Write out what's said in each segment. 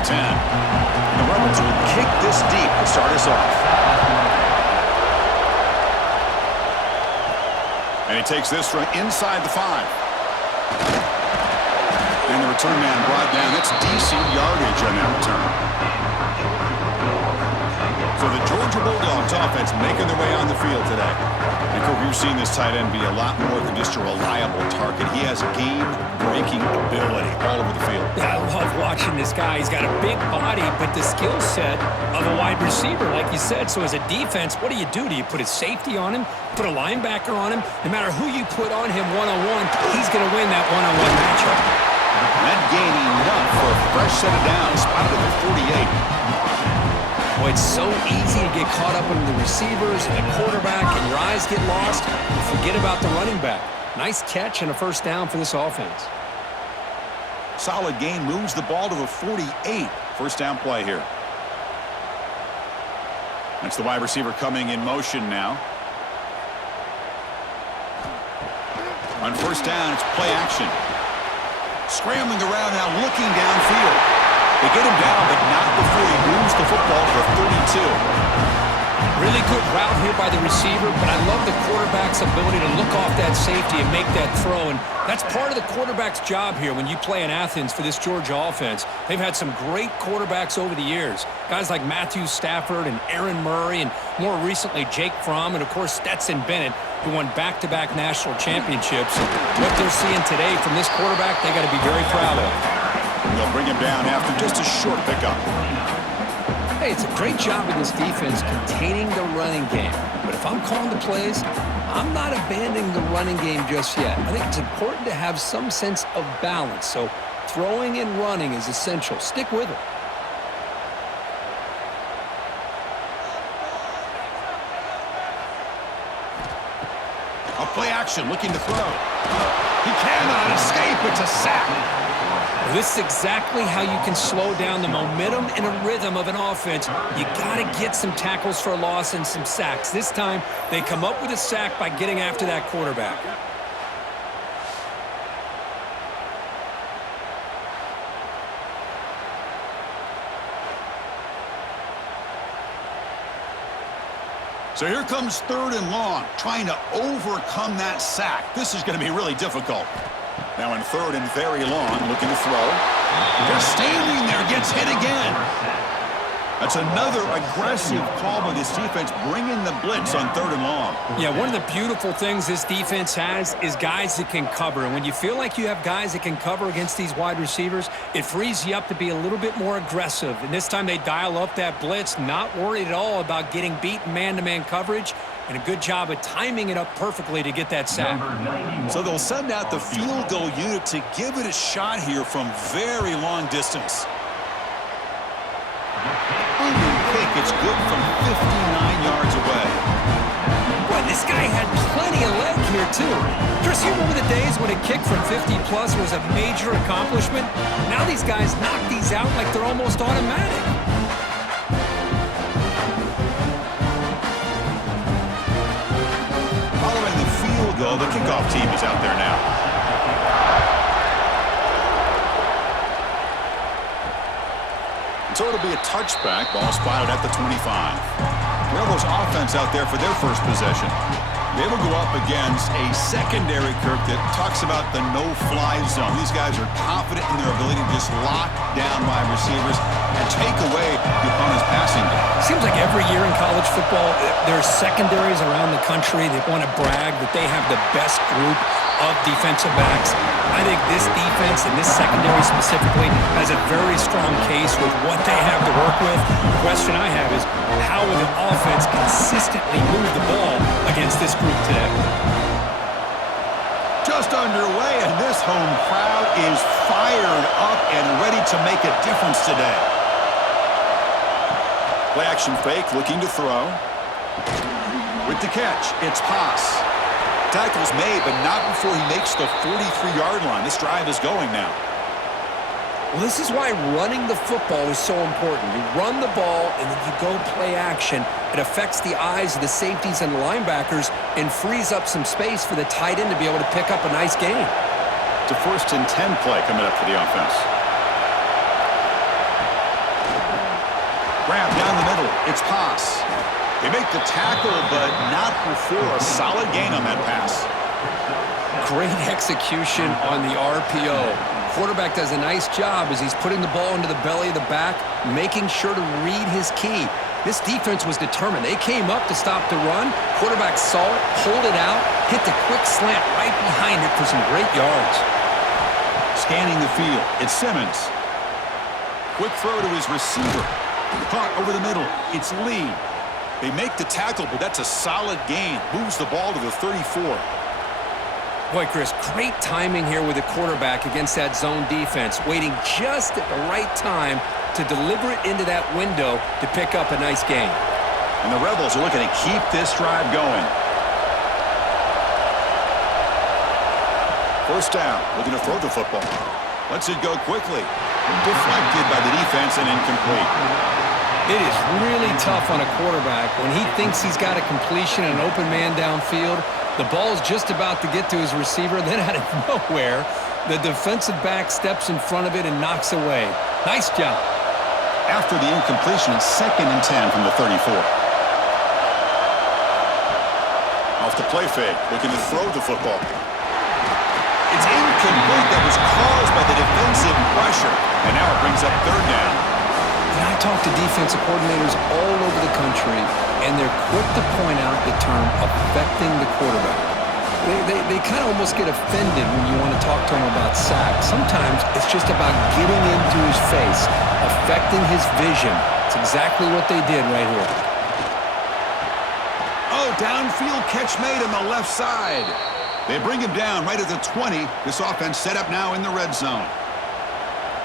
and 10. And the Rebels will kick this deep to start us off. And he takes this from inside the 5. And the return man brought down. That's decent yardage on that return. So the Georgia Bulldogs offense making their way on the field today. And Kirk, you've seen this tight end be a lot more than just a reliable target. He has game-breaking ability all over the field. Yeah, I love watching this guy. He's got a big body, but the skill set of a wide receiver, like you said. So as a defense, what do? Do you put a safety on him, put a linebacker on him? No matter who you put on him one-on-one, he's going to win that one-on-one matchup. That gain enough for a fresh set of downs, spotted at the 48. Boy, it's so easy to get caught up under the receivers and the quarterback, and your eyes get lost. You forget about the running back. Nice catch and a first down for this offense. Solid gain, moves the ball to the 48. First down play here. That's the wide receiver coming in motion now. On first down, it's play action. Scrambling around now, looking downfield. They get him down, but not before he moves the football to the 32. Really good route here by the receiver, but I love the quarterback's ability to look off that safety and make that throw. And that's part of the quarterback's job here when you play in Athens for this Georgia offense. They've had some great quarterbacks over the years. Guys like Matthew Stafford and Aaron Murray, and more recently Jake Fromm, and of course Stetson Bennett, who won back-to-back national championships. What they're seeing today from this quarterback, they got to be very proud of. They'll bring him down after just a short pickup. Hey, it's a great job in this defense containing the running game. But if I'm calling the plays, I'm not abandoning the running game just yet. I think it's important to have some sense of balance. So throwing and running is essential. Stick with it. A play action, looking to throw. He cannot escape. It's a sack. This is exactly how you can slow down the momentum and a rhythm of an offense. You got to get some tackles for a loss and some sacks. This time, they come up with a sack by getting after that quarterback. So here comes 3rd and long, trying to overcome that sack. This is going to be really difficult. Now in 3rd and very long, looking to throw. Just standing there, gets hit again. That's another aggressive call by this defense, bringing the blitz on 3rd and long. Yeah, one of the beautiful things this defense has is guys that can cover. And when you feel like you have guys that can cover against these wide receivers, it frees you up to be a little bit more aggressive. And this time they dial up that blitz, not worried at all about getting beat in man-to-man coverage. And a good job of timing it up perfectly to get that sack. So they'll send out the field goal unit to give it a shot here from very long distance. Under kick, it's good from 59 yards away. Boy, this guy had plenty of leg here, too. Chris, you remember the days when a kick from 50-plus was a major accomplishment? Now these guys knock these out like they're almost automatic. Following the field goal, the kickoff team is out there now. So it'll be a touchback. Ball spotted at the 25. Rebels offense out there for their first possession. They will go up against a secondary, Kirk, that talks about the no-fly zone. These guys are confident in their ability to just lock down wide receivers and take away the opponent's passing game. Seems like every year in college football, there's secondaries around the country that want to brag that they have the best group of defensive backs. I think this defense and this secondary specifically has a very strong case with what they have to work with. The question I have is, how will the offense consistently move the ball against this group today? Just underway, and this home crowd is fired up and ready to make a difference today. Play action fake, looking to throw. With the catch, it's Haas. Tackle's made, but not before he makes the 43-yard line. This drive is going now. Well, this is why running the football is so important. You run the ball, and then you go play action. It affects the eyes of the safeties and the linebackers and frees up some space for the tight end to be able to pick up a nice gain. It's a 1st and 10 play coming up for the offense. Grab down the middle. It's pass. They make the tackle, but not before a solid gain on that pass. Great execution on the RPO. Quarterback does a nice job as he's putting the ball into the belly of the back, making sure to read his key. This defense was determined. They came up to stop the run. Quarterback saw it, pulled it out, hit the quick slant right behind it for some great yards. Scanning the field, it's Simmons. Quick throw to his receiver. Caught over the middle, it's Lee. They make the tackle, but that's a solid gain. Moves the ball to the 34. Boy, Chris, great timing here with the quarterback against that zone defense, waiting just at the right time to deliver it into that window to pick up a nice gain. And the Rebels are looking to keep this drive going. First down, looking to throw the football. Lets it go quickly. Deflected by the defense and incomplete. It is really tough on a quarterback when he thinks he's got a completion and an open man downfield. The ball is just about to get to his receiver, then out of nowhere, the defensive back steps in front of it and knocks away. Nice job. After the incompletion, it's 2nd and 10 from the 34. Off the play fake, looking to throw the football. It's incomplete. That was caused by the defensive pressure. And now it brings up 3rd down. And I talk to defensive coordinators all over the country, and they're quick to point out the term affecting the quarterback. They kind of almost get offended when you want to talk to them about sacks. Sometimes it's just about getting into his face, affecting his vision. It's exactly what they did right here. Oh, downfield catch made on the left side. They bring him down right at the 20. This offense set up now in the red zone.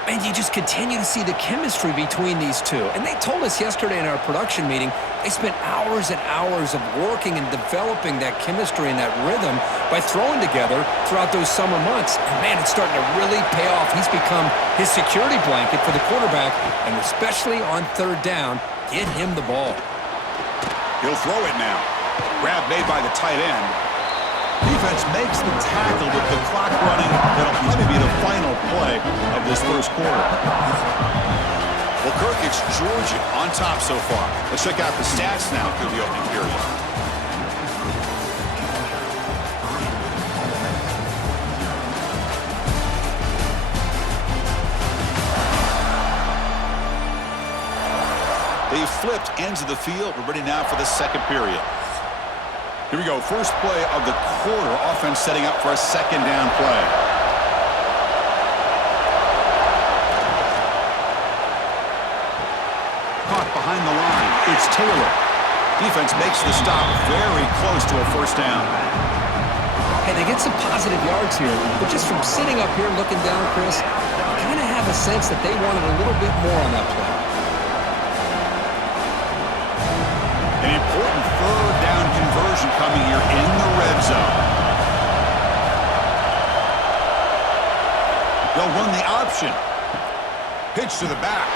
And you just continue to see the chemistry between these two. And they told us yesterday in our production meeting, they spent hours and hours of working and developing that chemistry and that rhythm by throwing together throughout those summer months. And man, it's starting to really pay off. He's become his security blanket for the quarterback, and especially on 3rd down, get him the ball. He'll throw it now. Grab made by the tight end. Defense makes the tackle with the clock running. That'll probably be the final play of this first quarter. Well, Kirk, it's Georgia on top so far. Let's check out the stats now through the opening period. They've flipped ends of the field. We're ready now for the second period. Here we go, first play of the quarter. Offense setting up for a 2nd down play. Caught behind the line. It's Taylor. Defense makes the stop very close to a 1st down. Hey, they get some positive yards here, but just from sitting up here looking down, Chris, I kind of have a sense that they wanted a little bit more on that play. An important 3rd down conversion coming here in the red zone. They'll run the option. Pitch to the back.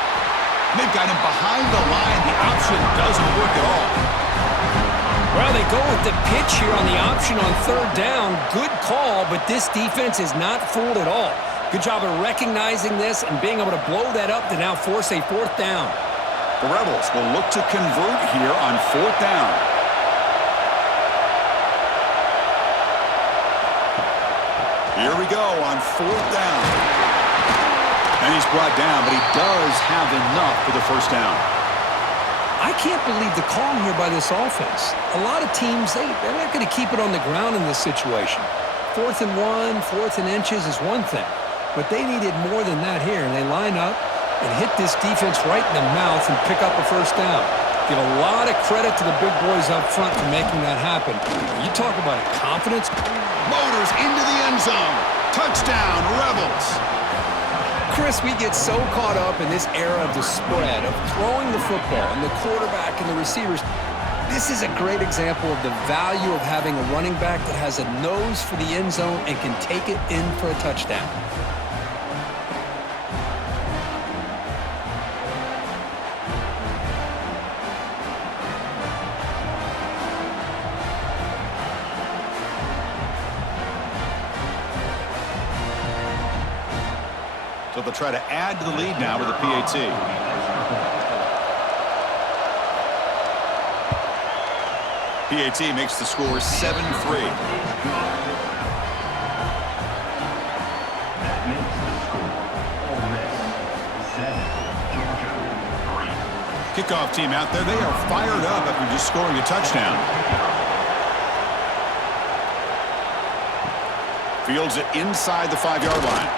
They've got him behind the line. The option doesn't work at all. Well, they go with the pitch here on the option on 3rd down. Good call, but this defense is not fooled at all. Good job of recognizing this and being able to blow that up to now force a 4th down. The Rebels will look to convert here on 4th down. Here we go on 4th down. And he's brought down, but he does have enough for the 1st down. I can't believe the call here by this offense. A lot of teams, they're not going to keep it on the ground in this situation. 4th and 1, 4th and inches is one thing, but they needed more than that here, and they line up and hit this defense right in the mouth and pick up a 1st down. Give a lot of credit to the big boys up front for making that happen. You talk about confidence. Motors into the end zone. Touchdown, Rebels. Chris, we get so caught up in this era of the spread, of throwing the football and the quarterback and the receivers. This is a great example of the value of having a running back that has a nose for the end zone and can take it in for a touchdown. So they'll try to add to the lead now with a PAT. PAT makes the score 7-3. Kickoff team out there. They are fired up after just scoring a touchdown. Fields it inside the 5-yard line.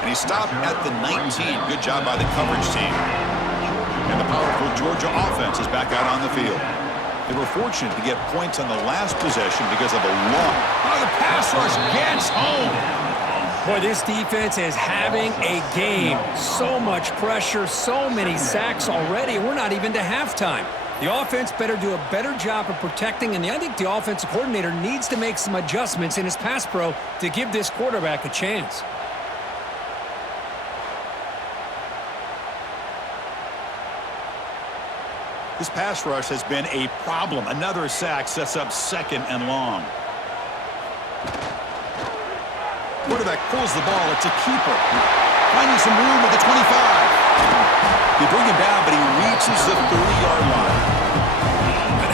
And he stopped at the 19. Good job by the coverage team. And the powerful Georgia offense is back out on the field. They were fortunate to get points on the last possession because of a long... Oh, the pass rush gets home. Boy, this defense is having a game. So much pressure, so many sacks already. We're not even to halftime. The offense better do a better job of protecting, and I think the offensive coordinator needs to make some adjustments in his pass pro to give this quarterback a chance. This pass rush has been a problem. Another sack sets up 2nd and long. Quarterback pulls the ball. It's a keeper. Finding some room at the 25. They bring him down, but he reaches the 30-yard line.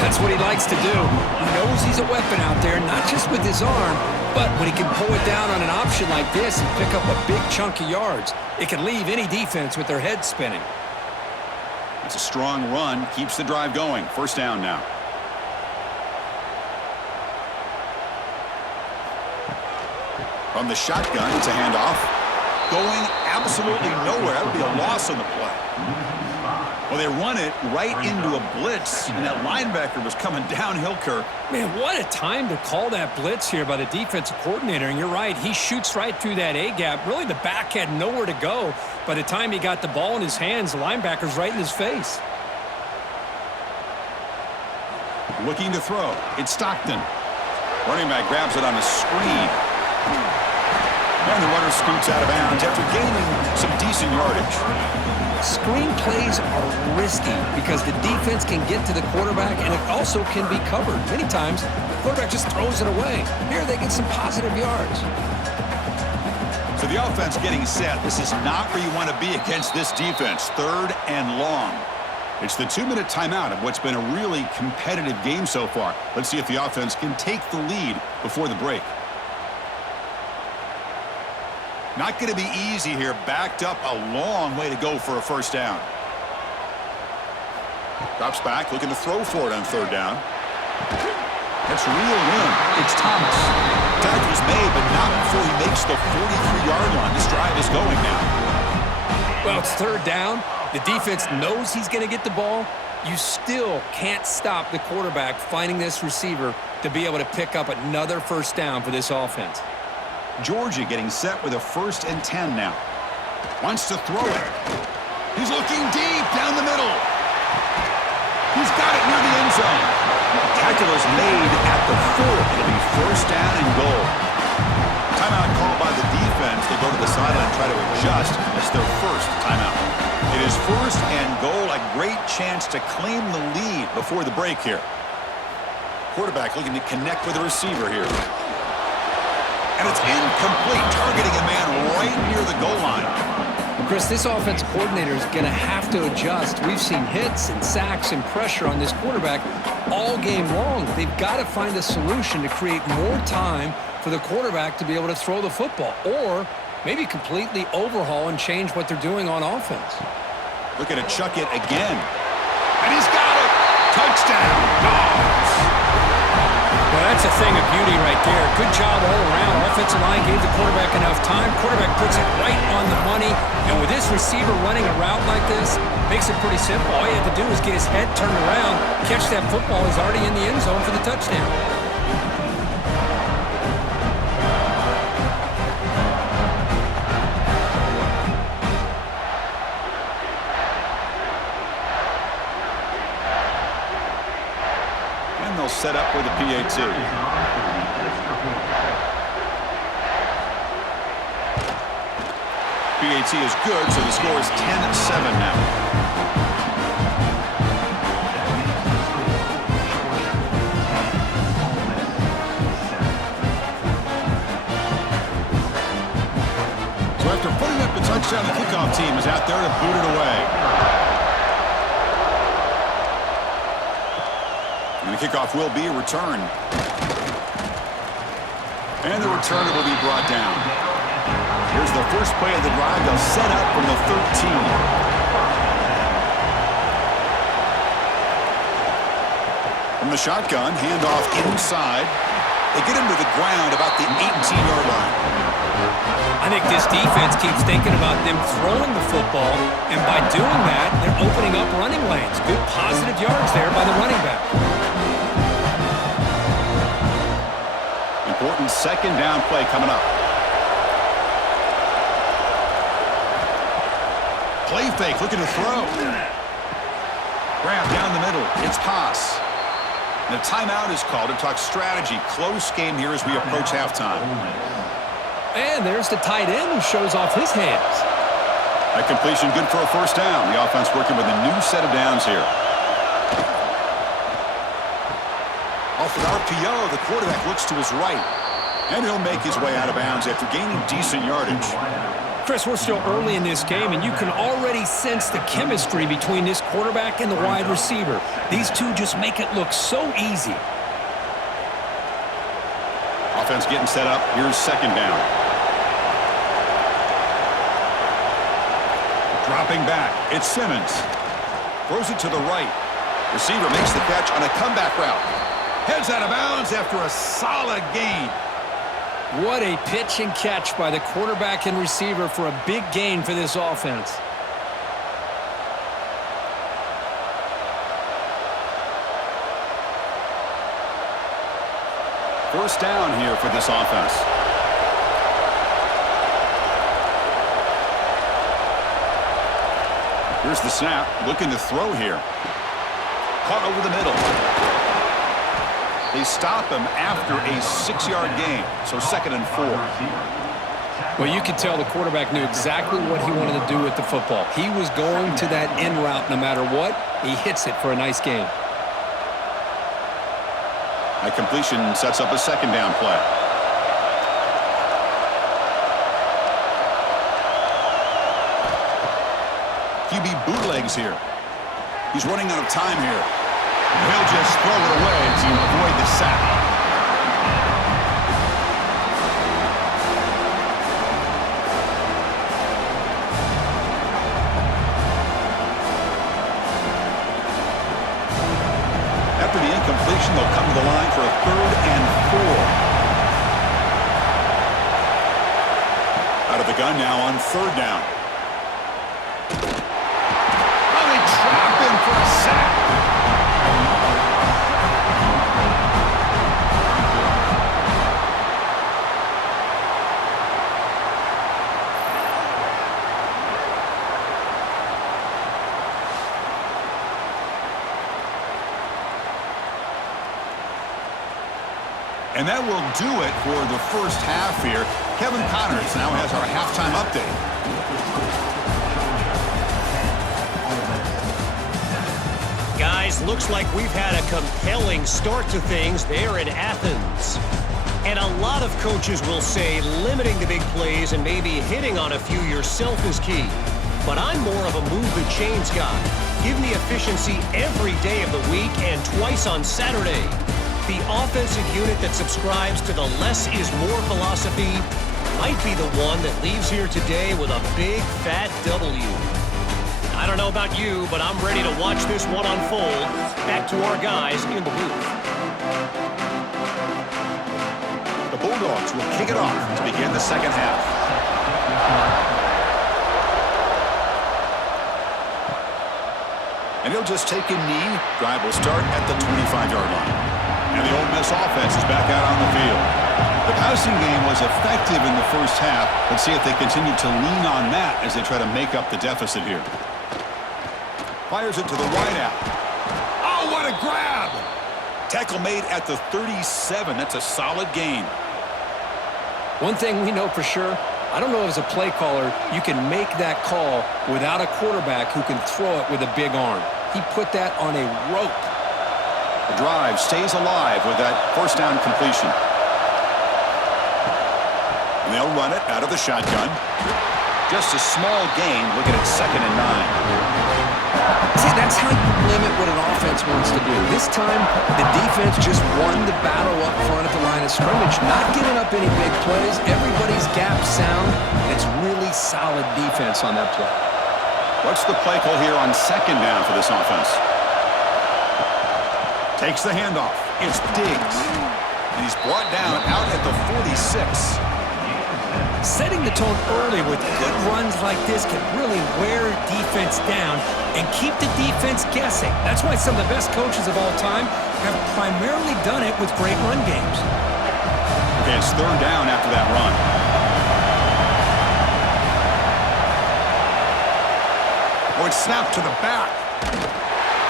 That's what he likes to do. He knows he's a weapon out there, not just with his arm, but when he can pull it down on an option like this and pick up a big chunk of yards, it can leave any defense with their head spinning. It's a strong run. Keeps the drive going. 1st down now. From the shotgun, it's a handoff. Going absolutely nowhere. That would be a loss on the play. Well, they run it right into a blitz, and that linebacker was coming downhill, Kirk. Man, what a time to call that blitz here by the defensive coordinator. And you're right, he shoots right through that A-gap. Really, the back had nowhere to go. By the time he got the ball in his hands, the linebacker's right in his face. Looking to throw. It's Stockton. Running back grabs it on a screen. And the runner scoots out of bounds after gaining some decent yardage. Screen plays are risky because the defense can get to the quarterback, and it also can be covered. Many times, the quarterback just throws it away. Here, they get some positive yards. So the offense getting set. This is not where you want to be against this defense. 3rd and long. It's the 2-minute timeout of what's been a really competitive game so far. Let's see if the offense can take the lead before the break. Not going to be easy here. Backed up a long way to go for a 1st down. Drops back, looking to throw for it on 3rd down. That's real room. It's Thomas. Tackle's made, but not before he makes the 43-yard line. This drive is going now. Well, it's 3rd down. The defense knows he's going to get the ball. You still can't stop the quarterback finding this receiver to be able to pick up another 1st down for this offense. Georgia getting set with a 1st and 10 now. Wants to throw it. He's looking deep down the middle. He's got it near the end zone. Tackle is made at the 4. It'll be 1st down and goal. Timeout called by the defense. They go to the sideline and try to adjust. That's their 1st timeout. It is 1st and goal. A great chance to claim the lead before the break here. Quarterback looking to connect with the receiver here. And it's incomplete, targeting a man right near the goal line. Chris, this offense coordinator is going to have to adjust. We've seen hits and sacks and pressure on this quarterback all game long. They've got to find a solution to create more time for the quarterback to be able to throw the football, or maybe completely overhaul and change what they're doing on offense. Looking to chuck it again. And he's got it! Touchdown, Dogs! Well, that's a thing of beauty right there. Good job all around. Offensive line gave the quarterback enough time. Quarterback puts it right on the money. And with this receiver running a route like this, makes it pretty simple. All you have to do is get his head turned around, catch that football. He's already in the end zone for the touchdown. Set up with the PAT. PAT is good, so the score is 10-7 now. So after putting up the touchdown, the kickoff team is out there to boot it away. And the kickoff will be a return. And the returner will be brought down. Here's the first play of the drive. They'll set up from the 13. From the shotgun, handoff inside. They get him to the ground about the 18-yard line. I think this defense keeps thinking about them throwing the football, and by doing that, they're opening up running lanes. Good positive yards there by the running back. Important second down play coming up. Play fake, looking to throw. Grab down the middle. It's Haas. And the timeout is called to talk strategy. Close game here as we approach halftime. And there's the tight end who shows off his hands. That completion good for a first down. The offense working with a new set of downs here. Off an RPO, the quarterback looks to his right. And he'll make his way out of bounds after gaining decent yardage. Chris, we're still early in this game, and you can already sense the chemistry between this quarterback and the wide receiver. These two just make it look so easy. Offense getting set up. Here's second down. Dropping back. It's Simmons. Throws it to the right. Receiver makes the catch on a comeback route. Heads out of bounds after a solid gain. What a pitch and catch by the quarterback and receiver for a big gain for this offense. First down here for this offense. Here's the snap. Looking to throw here. Caught over the middle. They stop him after a 6-yard gain. So 2nd and 4. Well, you could tell the quarterback knew exactly what he wanted to do with the football. He was going to that end route no matter what. He hits it for a nice gain. That completion sets up a second down play. QB bootlegs here. He's running out of time here. He'll just throw it away to avoid the sack. After the incompletion, they'll come to the line for a 3rd and 4. Out of the gun now on 3rd down. Oh, they trap him for a sack. And that will do it for the first half here. Kevin Connors now has our halftime update. Guys, looks like we've had a compelling start to things there in Athens. And a lot of coaches will say limiting the big plays and maybe hitting on a few yourself is key. But I'm more of a move the chains guy. Give me efficiency every day of the week and twice on Saturday. The offensive unit that subscribes to the less is more philosophy might be the one that leaves here today with a big fat W. I don't know about you, but I'm ready to watch this one unfold. Back to our guys in the booth. The Bulldogs will kick it off to begin the second half. And he'll just take a knee. Drive will start at the 25-yard line. And the Ole Miss offense is back out on the field. The passing game was effective in the first half. Let's see if they continue to lean on that as they try to make up the deficit here. Fires it to the wideout. Oh, what a grab! Tackle made at the 37. That's a solid gain. One thing we know for sure, I don't know as a play caller, you can make that call without a quarterback who can throw it with a big arm. He put that on a rope. The drive stays alive with that first down completion. And they'll run it out of the shotgun. Just a small gain. Look at it, 2nd and 9. See, that's how you limit what an offense wants to do. This time, the defense just won the battle up front at the line of scrimmage, not giving up any big plays. Everybody's gap sound, and it's really solid defense on that play. What's the play call here on second down for this offense? Takes the handoff. It's Diggs. And he's brought down out at the 46. Setting the tone early with good runs like this can really wear defense down and keep the defense guessing. That's why some of the best coaches of all time have primarily done it with great run games. Okay, it's third down after that run. Oh, it's snapped to the back.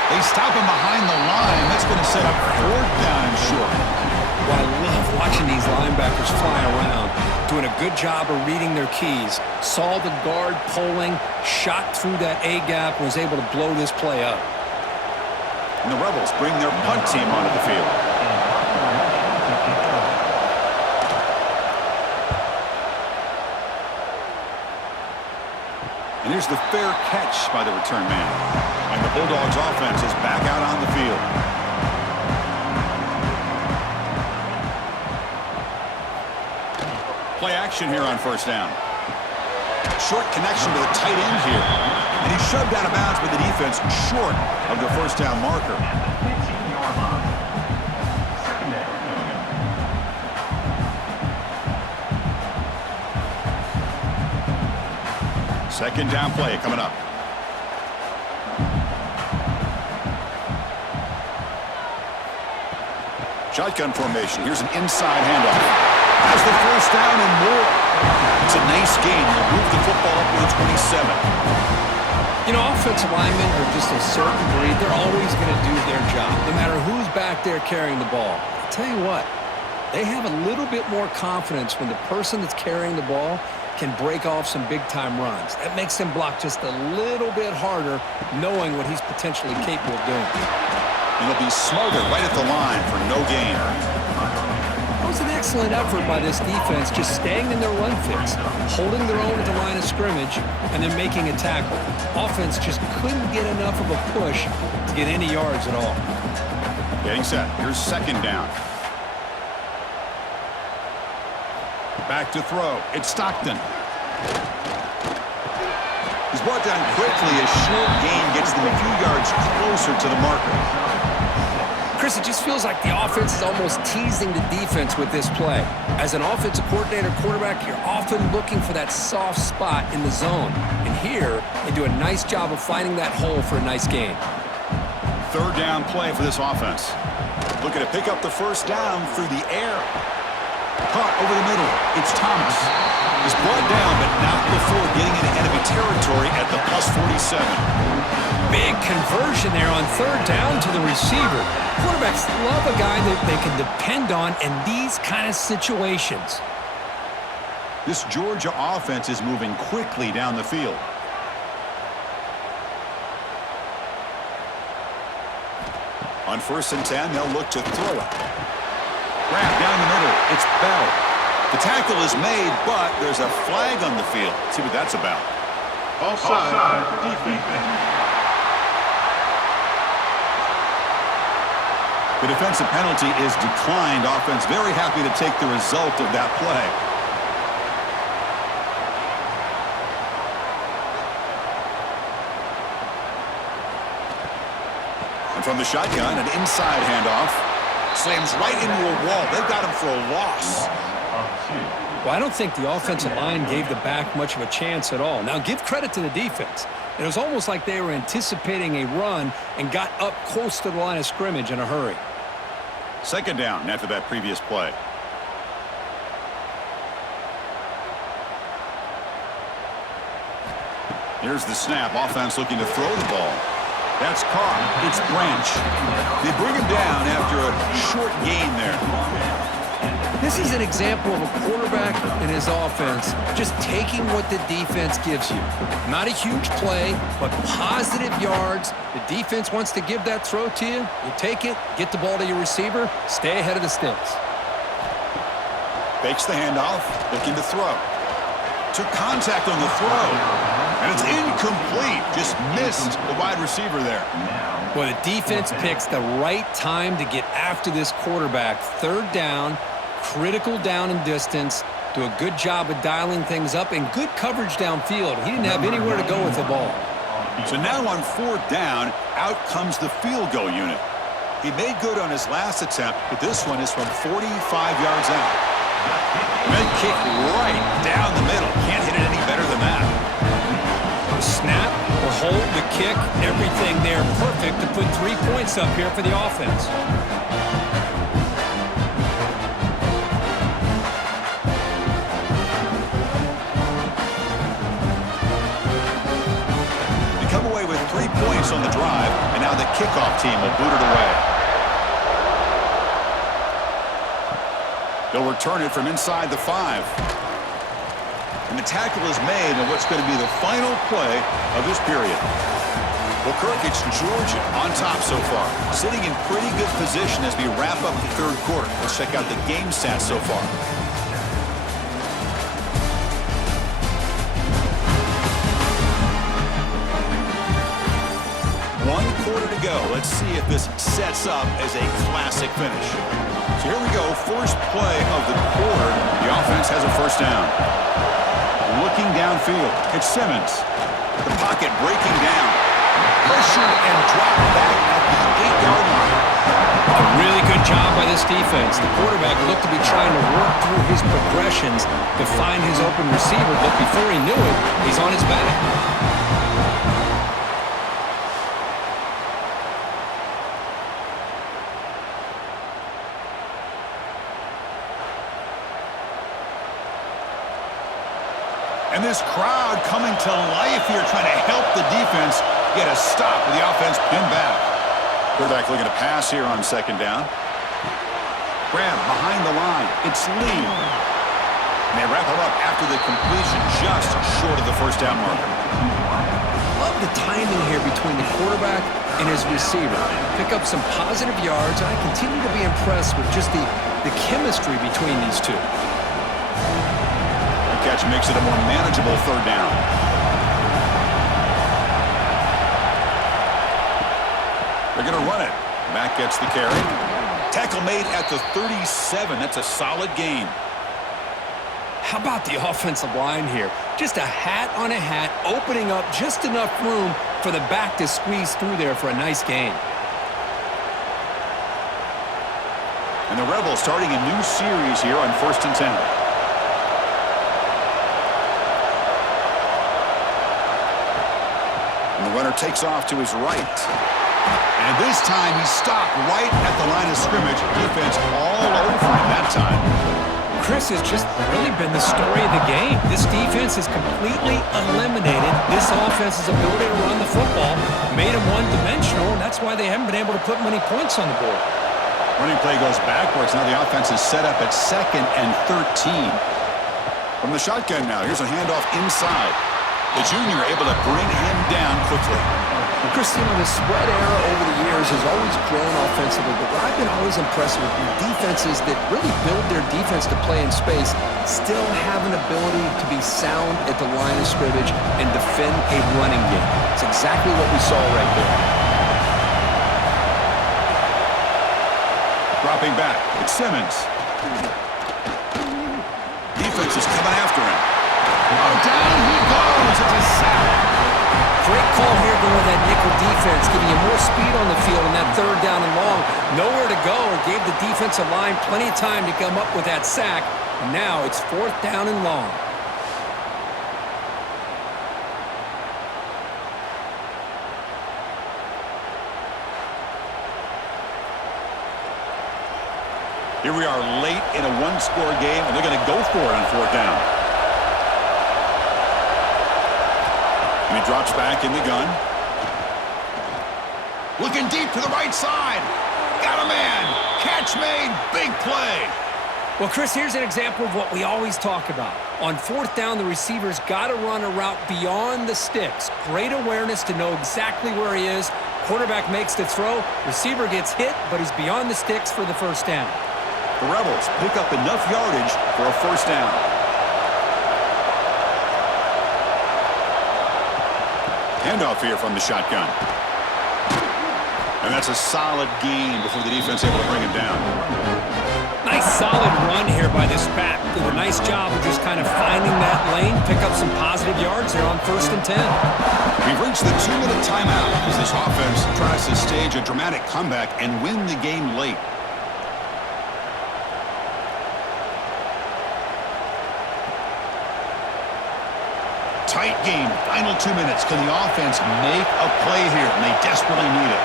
They stop him behind the line. That's going to set up fourth down and short. Well, I love watching these linebackers fly around, doing a good job of reading their keys. Saw the guard pulling, shot through that A-gap, and was able to blow this play up. And the Rebels bring their punt team onto the field. And here's the fair catch by the return man. And the Bulldogs offense is back out on the field. Play action here on first down. Short connection to the tight end here. And he's shoved out of bounds by the defense short of the first down marker. Second down play coming up. Shotgun formation. Here's an inside handoff. Has the first down and more. It's a nice gain. They'll move the football up to the 27. You know, offensive linemen are just a certain breed. They're always going to do their job, no matter who's back there carrying the ball. I'll tell you what, they have a little bit more confidence when the person that's carrying the ball can break off some big-time runs. That makes them block just a little bit harder, knowing what he's potentially capable of doing. And they'll be smothered right at the line for no gain. That was an excellent effort by this defense, just staying in their run fits, holding their own at the line of scrimmage, and then making a tackle. Offense just couldn't get enough of a push to get any yards at all. Getting set. Here's second down. Back to throw. It's Stockton. He's brought down quickly. A short gain gets them a few yards closer to the marker. Chris, it just feels like the offense is almost teasing the defense with this play. As an offensive coordinator quarterback, you're often looking for that soft spot in the zone. And here, they do a nice job of finding that hole for a nice gain. Third down play for this offense. Looking to pick up the first down through the air. Caught over the middle. It's Thomas. He's brought down, but not before getting into enemy territory at the plus 47. Big conversion there on third down to the receiver. Quarterbacks love a guy that they can depend on in these kind of situations. This Georgia offense is moving quickly down the field. On 1st and 10, they'll look to throw it. Grab down the middle. It's Bell. The tackle is made, but there's a flag on the field. Let's see what that's about. Offside. Defense. The defensive penalty is declined. Offense very happy to take the result of that play. And from the shotgun, an inside handoff. Slams right into a wall. They've got him for a loss. Well, I don't think the offensive line gave the back much of a chance at all. Now, give credit to the defense. It was almost like they were anticipating a run and got up close to the line of scrimmage in a hurry. Second down after that previous play. Here's the snap. Offense looking to throw the ball. That's caught. It's Branch. They bring him down after a short gain there. This is an example of a quarterback and his offense just taking what the defense gives you. Not a huge play, but positive yards. The defense wants to give that throw to you. You take it, get the ball to your receiver, stay ahead of the sticks. Fakes the handoff, looking to throw. Took contact on the throw. And it's incomplete. Just missed the wide receiver there. Well, the defense picks the right time to get after this quarterback. Third down, critical down and distance. Do a good job of dialing things up and good coverage downfield. He didn't have anywhere to go with the ball. So now on fourth down, out comes the field goal unit. He made good on his last attempt, but this one is from 45 yards out. Med kick right down the middle. Can't hit it any better than that. Snap or hold the kick, everything there perfect to put 3 points up here for the offense. They come away with 3 points on the drive, and now the kickoff team will boot it away. They'll return it from inside the 5. And the tackle is made on what's going to be the final play of this period. Well, Kirk, it's Georgia on top so far, sitting in pretty good position as we wrap up the third quarter. Let's check out the game stats so far. One quarter to go. Let's see if this sets up as a classic finish. So here we go, first play of the quarter. The offense has a first down. Looking downfield, it's Simmons. The pocket breaking down. Pressured and dropped back at the 8-yard line. A really good job by this defense. The quarterback looked to be trying to work through his progressions to find his open receiver, but before he knew it, he's on his back. And this crowd coming to life here, trying to help the defense get a stop with the offense pinned back. Quarterback looking to pass here on second down. Graham behind the line. It's Lee. And they wrap him up after the completion, just short of the first down marker. Love the timing here between the quarterback and his receiver. Pick up some positive yards, and I continue to be impressed with just the chemistry between these two. Catch makes it a more manageable third down. They're going to run it. Back gets the carry. Tackle made at the 37. That's a solid gain. How about the offensive line here? Just a hat on a hat, opening up just enough room for the back to squeeze through there for a nice gain. And the Rebels starting a new series here on 1st and 10. The runner takes off to his right. And this time he stopped right at the line of scrimmage. Defense all over him that time. Chris has just really been the story of the game. This defense has completely eliminated this offense's ability to run the football, made them one-dimensional, and that's why they haven't been able to put many points on the board. Running play goes backwards. Now the offense is set up at 2nd and 13. From the shotgun now, here's a handoff inside. The junior able to bring him down quickly. Chris, the spread era over the years has always grown offensively, but what I've been always impressed with defenses that really build their defense to play in space still have an ability to be sound at the line of scrimmage and defend a running game. It's exactly what we saw right there. Dropping back, it's Simmons. Defense is coming after him. Oh, down he goes. It's a sack. Great call here going with that nickel defense, giving you more speed on the field on that third down and long. Nowhere to go. Gave the defensive line plenty of time to come up with that sack. And now it's 4th down and long. Here we are late in a one-score game, and they're going to go for it on 4th down. And he drops back in the gun. Looking deep to the right side. Got a man. Catch made. Big play. Well, Chris, here's an example of what we always talk about. On 4th down, the receiver's got to run a route beyond the sticks. Great awareness to know exactly where he is. Quarterback makes the throw. Receiver gets hit, but he's beyond the sticks for the first down. The Rebels pick up enough yardage for a first down. Handoff here from the shotgun. And that's a solid gain before the defense able to bring him down. Nice solid run here by this back. Did a nice job of just kind of finding that lane, pick up some positive yards there on 1st and 10. We've reached the 2-minute timeout as this offense tries to stage a dramatic comeback and win the game late. Tight game, final 2 minutes. Can the offense make a play here? And they desperately need it.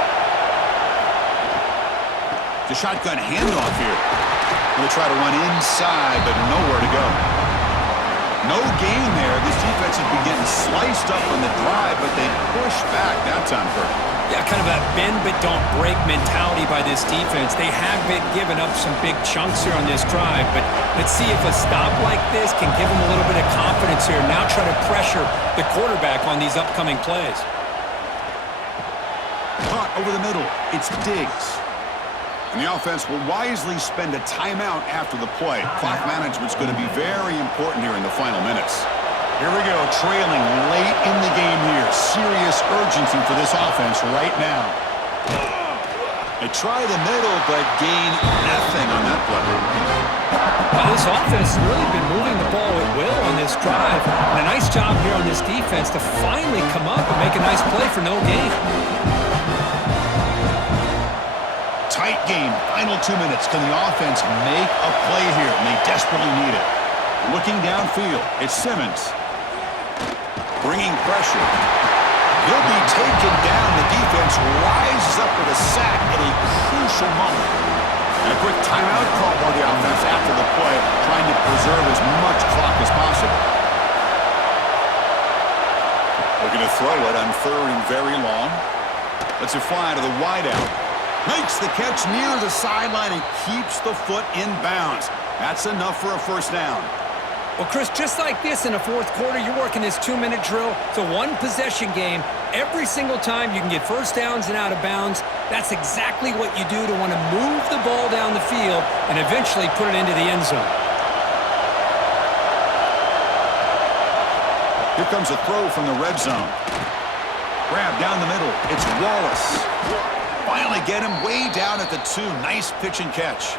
The shotgun handoff here. They'll try to run inside, but nowhere to go. No gain there. This defense has been getting sliced up on the drive, but they push back that time, Kurt. Yeah, kind of a bend but don't break mentality by this defense. They have been giving up some big chunks here on this drive, but let's see if a stop like this can give them a little bit of confidence here. Now try to pressure the quarterback on these upcoming plays. Caught over the middle. It's Diggs. And the offense will wisely spend a timeout after the play. Clock management's going to be very important here in the final minutes. Here we go, trailing late in the game here. Serious urgency for this offense right now. They try the middle, but gain nothing on that play. Well, this offense has really been moving the ball at will on this drive. And a nice job here on this defense to finally come up and make a nice play for no gain. Tight game, final 2 minutes. Can the offense make a play here? And they desperately need it. Looking downfield, it's Simmons. Bringing pressure. He'll be taken down. The defense rises up with a sack at a crucial moment. And a quick timeout call by the offense after the play, trying to preserve as much clock as possible. Looking to throw it on 3rd and very long. Lets it fly to the wideout. Makes the catch near the sideline and keeps the foot in bounds. That's enough for a first down. Well, Chris, just like this in the 4th quarter, you're working this 2-minute drill. It's a one-possession game. Every single time you can get first downs and out of bounds. That's exactly what you do to want to move the ball down the field and eventually put it into the end zone. Here comes a throw from the red zone. Grab down the middle. It's Wallace. Finally get him way down at the 2. Nice pitch and catch.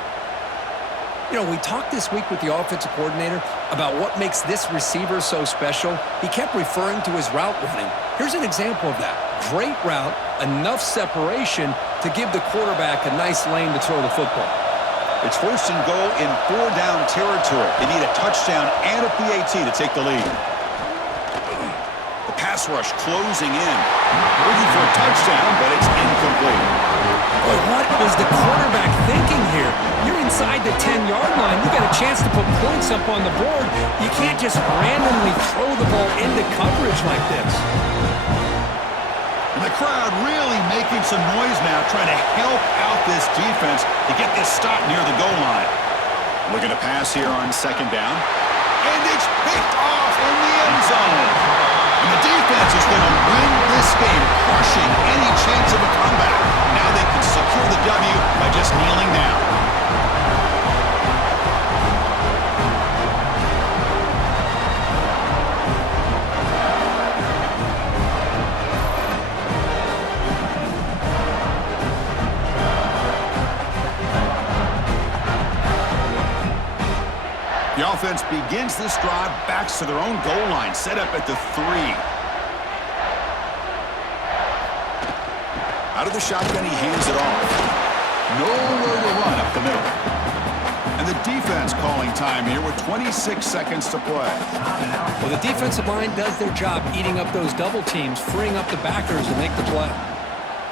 You know, we talked this week with the offensive coordinator about what makes this receiver so special. He kept referring to his route running. Here's an example of that. Great route, enough separation to give the quarterback a nice lane to throw the football. It's 1st and goal in 4-down territory. They need a touchdown and a PAT to take the lead. The pass rush closing in. Looking for a touchdown, but it's incomplete. Boy, what was the quarterback thinking here? You're inside the 10-yard line. You got a chance to put points up on the board. You can't just randomly throw the ball into coverage like this. And the crowd really making some noise now, trying to help out this defense to get this stop near the goal line. Looking to pass here on 2nd down. And it's picked off in the end zone. And the defense is going to win this game, crushing any chance of a comeback. Now they can secure the W by just kneeling down. The offense begins this drive, backs to their own goal line, set up at the 3. Out of the shotgun, he hands it off. Nowhere to run up the middle. And the defense calling time here with 26 seconds to play. Well, the defensive line does their job eating up those double teams, freeing up the backers to make the play.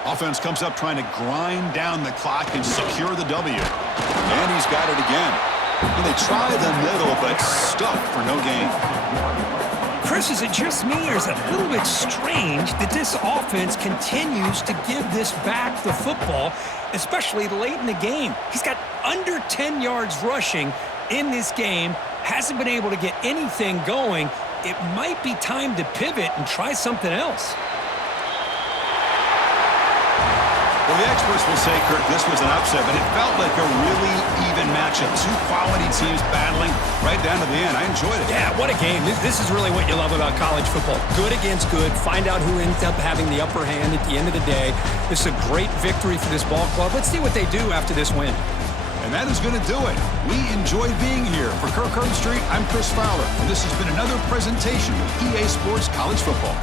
Offense comes up trying to grind down the clock and secure the W. And he's got it again. And they try the middle, but stuffed for no gain. Chris, is it just me, or is it a little bit strange that this offense continues to give this back the football, especially late in the game? He's got under 10 yards rushing in this game, hasn't been able to get anything going. It might be time to pivot and try something else. Well, the experts will say, Kirk, this was an upset, but it felt like a really even matchup. Two quality teams battling right down to the end. I enjoyed it. Yeah, what a game. This is really what you love about college football. Good against good. Find out who ends up having the upper hand at the end of the day. This is a great victory for this ball club. Let's see what they do after this win. And that is going to do it. We enjoyed being here. For Kirk Herbstreit, I'm Chris Fowler, and this has been another presentation of EA Sports College Football.